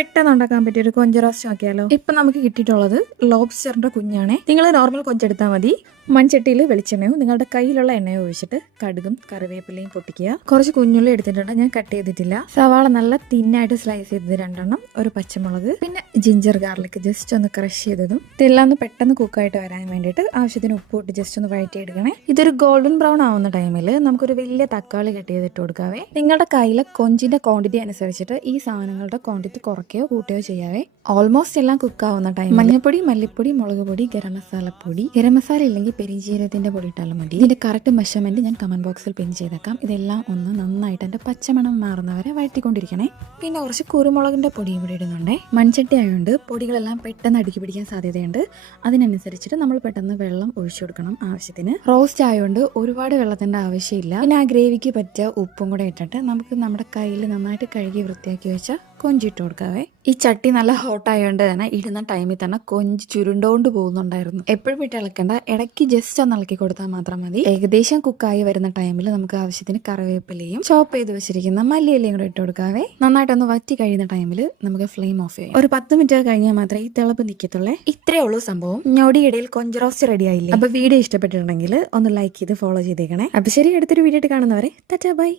പെട്ടെന്ന് ഉണ്ടാക്കാൻ പറ്റിയ ഒരു കൊഞ്ച് റോസ്റ്റ് നോക്കിയാലോ. ഇപ്പൊ നമുക്ക് കിട്ടിയിട്ടുള്ളത് ലോബ്സ്റ്ററിന്റെ കുഞ്ഞാണേ. നിങ്ങൾ നോർമൽ കൊഞ്ചെടുത്താൽ മതി. മൺചട്ടിയിൽ വെളിച്ചെണ്ണയോ നിങ്ങളുടെ കയ്യിലുള്ള എണ്ണയോ ഒഴിച്ചിട്ട് കടുകും കറിവേപ്പിലയും പൊട്ടിക്കുക. കുറച്ച് കുഞ്ഞുള്ളി എടുത്തിട്ടുണ്ട്, ഞാൻ കട്ട് ചെയ്തിട്ടില്ല. സവാള നല്ല തിന്നായിട്ട് സ്ലൈസ് ചെയ്തത് 2 ഒരു പച്ചമുളക്, പിന്നെ ജിഞ്ചർ ഗാർലിക് ജസ്റ്റ് ഒന്ന് ക്രഷ് ചെയ്തതും. ഇതെല്ലാം ഒന്ന് പെട്ടെന്ന് കുക്കായിട്ട് വരാൻ വേണ്ടിയിട്ട് ആവശ്യത്തിന് ഉപ്പ് ഇട്ട് ജസ്റ്റ് ഒന്ന് വഴറ്റിയെടുക്കണേ. ഇതൊരു ഗോൾഡൻ ബ്രൗൺ ആവുന്ന ടൈമിൽ നമുക്കൊരു വലിയ തക്കാളി കട്ട് ചെയ്തിട്ട് കൊടുക്കാവേ. നിങ്ങളുടെ കയ്യിലെ കൊഞ്ചിന്റെ ക്വാണ്ടിറ്റി അനുസരിച്ചിട്ട് ഈ സാധനങ്ങളുടെ ക്വാണ്ടിറ്റി കുറയ്ക്കുകയോ കൂട്ടുകയോ ചെയ്യാവേ. ഓൾമോസ്റ്റ് എല്ലാം കുക്കാവുന്ന ടൈം മഞ്ഞപ്പൊടി, മല്ലിപ്പൊടി, മുളക് പൊടി, ഗരം മസാലപ്പൊടി. ഗരം മസാല ഇല്ലെങ്കിൽ പെരിഞ്ജീരകത്തിന്റെ പൊടി ഇട്ടാലും മതി. ഇതിന്റെ കറക്റ്റ് മെഷർമെന്റ് ഞാൻ കമന്റ് ബോക്സിൽ പിൻ ചെയ്തേക്കാം. ഇതെല്ലാം ഒന്ന് നന്നായിട്ട് എന്റെ പച്ചമണം മാറുന്നവരെ വഴറ്റിക്കൊണ്ടിരിക്കണേ. പിന്നെ കുറച്ച് കുരുമുളകിന്റെ പൊടി ഇവിടെ ഇടുന്നുണ്ടേ. മൺചട്ടി ആയതുകൊണ്ട് പൊടികളെല്ലാം പെട്ടെന്ന് അടുക്കി പിടിക്കാൻ സാധ്യതയുണ്ട്. അതിനനുസരിച്ചിട്ട് നമ്മൾ പെട്ടെന്ന് വെള്ളം ഒഴിച്ചു കൊടുക്കണം ആവശ്യത്തിന്. റോസ്റ്റ് ആയതുകൊണ്ട് ഒരുപാട് വെള്ളത്തിന്റെ ആവശ്യമില്ല. പിന്നെ ആ ഗ്രേവിക്ക് പറ്റിയ ഉപ്പും കൂടെ ഇട്ടിട്ട് നമുക്ക് നമ്മുടെ കയ്യിൽ നന്നായിട്ട് കഴുകി വൃത്തിയാക്കി വെച്ച കൊഞ്ചിട്ട് കൊടുക്കാവേ. ഈ ചട്ടി നല്ല ഹോട്ട് ആയതുകൊണ്ട് തന്നെ ഇടുന്ന ടൈമിൽ തന്നെ കൊഞ്ച് ചുരുണ്ടോണ്ട് പോകുന്നുണ്ടായിരുന്നു. എപ്പോഴും ഇട്ട് ഇളക്കണ്ട, ഇടയ്ക്ക് ജസ്റ്റ് ഒന്ന് ഇളക്കി കൊടുത്താൽ മാത്രം മതി. ഏകദേശം കുക്കായി വരുന്ന ടൈമിൽ നമുക്ക് ആവശ്യത്തിന് കറിവേപ്പിലയും ചോപ്പ് ചെയ്ത് വെച്ചിരിക്കുന്ന മല്ലിയിലയും കൂടെ ഇട്ട് കൊടുക്കാവേ. നന്നായിട്ടൊന്ന് വറ്റി കഴിയുന്ന ടൈമിൽ നമുക്ക് ഫ്ലെയിം ഓഫ് ചെയ്യാം. ഒരു 10 മിനിറ്റ് കഴിഞ്ഞാൽ മാത്രമേ ഈ തിളപ്പ് നിൽക്കത്തുള്ളേ. ഇത്രേ ഉള്ളൂ സംഭവം. ഞൊടിയിടയിൽ കൊഞ്ച് റോസ്റ്റ് റെഡി ആയില്ലേ. അപ്പൊ വീഡിയോ ഇഷ്ടപ്പെട്ടിട്ടുണ്ടെങ്കിൽ ഒന്ന് ലൈക്ക് ചെയ്ത് ഫോളോ ചെയ്തേക്കണേ. അപ്പൊ ശരി, അടുത്തൊരു വീഡിയോ ആയിട്ട് കാണുന്നവരെ ടാറ്റാ ബൈ.